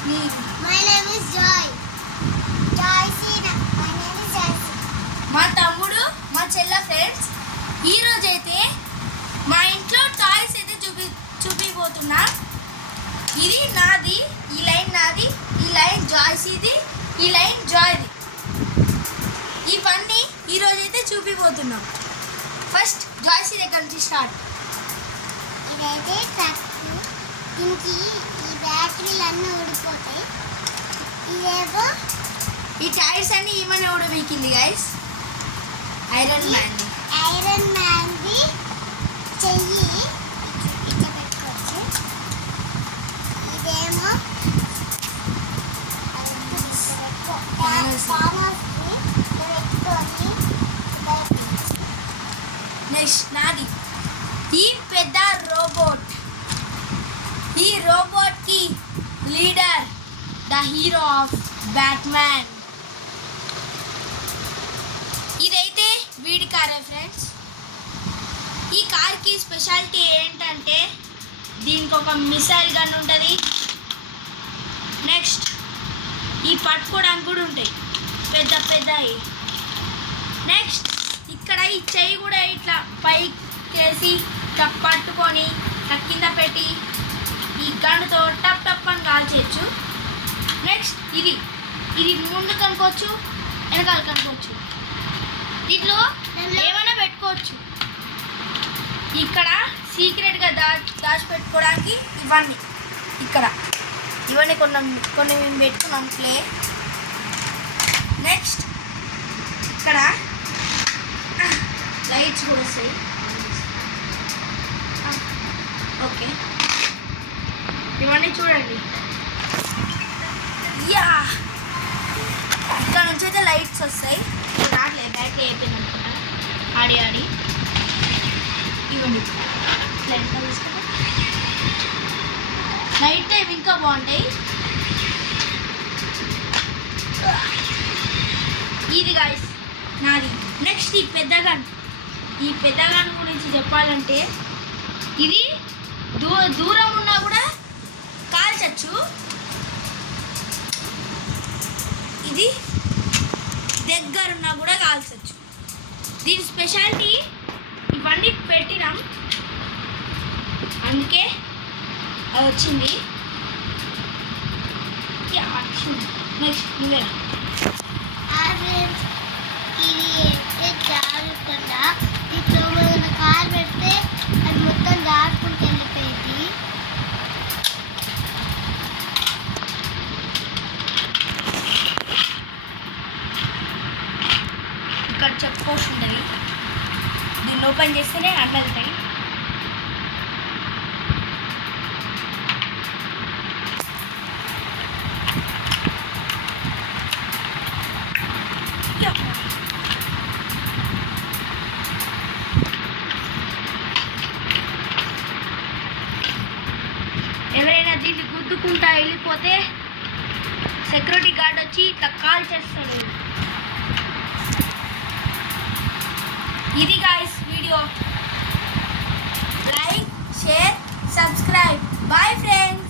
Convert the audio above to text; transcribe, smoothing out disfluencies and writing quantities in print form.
My name is Joy. Joycina. My name is Joycina. మా తమ్ముడు మా చెల్ల ఫ్రెండ్స్ ఈరోజు అయితే మా ఇంట్లో టాయ్స్ అయితే చూపిపోతున్నా. ఇది నాది, ఈ లైన్ నాది, ఈ లైన్ జాయ్సీది, ఈ లైన్ జాయ్ది. ఇవన్నీ ఈరోజు అయితే చూపిపోతున్నాం. ఫస్ట్ జాయ్సీ దగ్గర నుంచి స్టార్ట్. ఇదైతే ట్రక్. దీనికి ఈ బ్యాటరీలు అన్నీ ఊడిపోతాయి. ఇదేమో ఈ టైర్స్ అన్ని ఏమైనా ఊడబీకింది గైస్. ఐరన్ మ్యాన్ది చెయ్యి ఇట్లా పెట్టుకోవచ్చు. ఇదేమో నెక్స్ట్ నాది ఈ పెద్ద రోబోట్. ఈ రోబోట్ కి leader the hero of Batman. ఇదైతే వీడి కారే ఫ్రెండ్స్. ఈ కార్కి స్పెషాలిటీ ఏంటంటే దీనికి ఒక మిసైల్ గన్ ఉంటుంది. నెక్స్ట్ ఈ పట్టుకోవడానికి కూడా ఉంటాయి పెద్ద పెద్దవి. నెక్స్ట్ ఇక్కడ ఈ చెయ్యి కూడా ఇట్లా పైకేసి ఇట్లా పట్టుకొని కింద పెట్టి ఈ గన్నుతో టప్ టప్ అని కాల్చేయచ్చు. నెక్స్ట్ ఇది ముందు కనుకోవచ్చు, వెనకాల కనుకోవచ్చు. దీంట్లో ఏమైనా పెట్టుకోవచ్చు. ఇక్కడ సీక్రెట్గా దాచిపెట్టుకోవడానికి ఇవన్నీ కొన్ని మేము పెట్టుకున్నాం ప్లే. నెక్స్ట్ ఇక్కడ లైట్స్ కూడా వస్తాయి. ఓకే, ఇవన్నీ చూడండి. యా, ఇక్కడ నుంచి అయితే లైట్స్ వస్తాయి. రాట్లేదు, బ్యాటరీ అయిపోయింది అనుకుంటా ఆడి ఇవ్వండి. లైట్ తీసుకుంటా నైట్ టైం ఇంకా బాగుంటాయి. ఇది గాయస్ నాది. నెక్స్ట్ ఈ పెద్ద గన్ గురించి చెప్పాలంటే ఇది దూరం ఉన్నా కూడా కాల్చచ్చు. ఇది దగ్గరున్నా కూడా కాల్చచ్చు. దీని స్పెషాలిటీ ఇవన్నీ పెట్టినాం, అందుకే అది వచ్చింది. నెక్స్ట్ నువ్వే. ఇది జారుకుండా దీంట్లో మన కార్ పెడితే అది మొత్తం జారుకుంటూ వెళ్ళిపోయింది. ఇక్కడ చెప్పుకోవచ్చు ఉంటుంది. దీన్ని ఓపెన్ చేస్తేనే అన్నీ వెళ్తాయి. ఎవరైనా దీన్ని గుద్దుకుంటా వెళ్ళిపోతే సెక్యూరిటీ గార్డ్ వచ్చి ఇట్లా కాల్ చేస్తాడు. ఇది guys video. Like, share, subscribe. Bye friends.